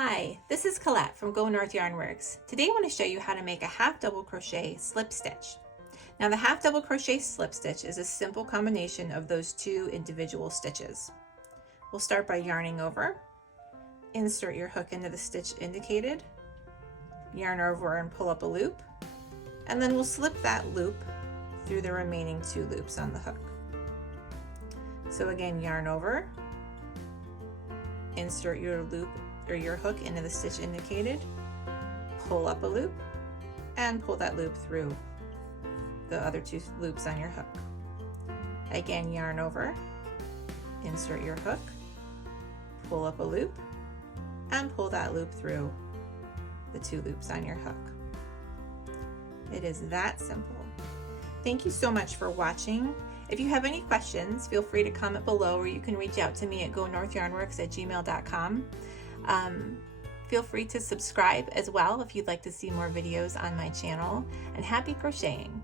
Hi, this is Colette from Go North Yarn Works. Today I want to show you how to make a half double crochet slip stitch. Now the half double crochet slip stitch is a simple combination of those two individual stitches. We'll start by yarning over, insert your hook into the stitch indicated, yarn over and pull up a loop, and then we'll slip that loop through the remaining two loops on the hook. So again, yarn over, insert your loop or your hook into the stitch indicated, pull up a loop, and pull that loop through the other two loops on your hook. Again, yarn over, insert your hook, pull up a loop, and pull that loop through the two loops on your hook. It is that simple. Thank you so much for watching. If you have any questions, feel free to comment below, or you can reach out to me at gonorthyarnworks@gmail.com. Feel free to subscribe as well if you'd like to see more videos on my channel, and happy crocheting!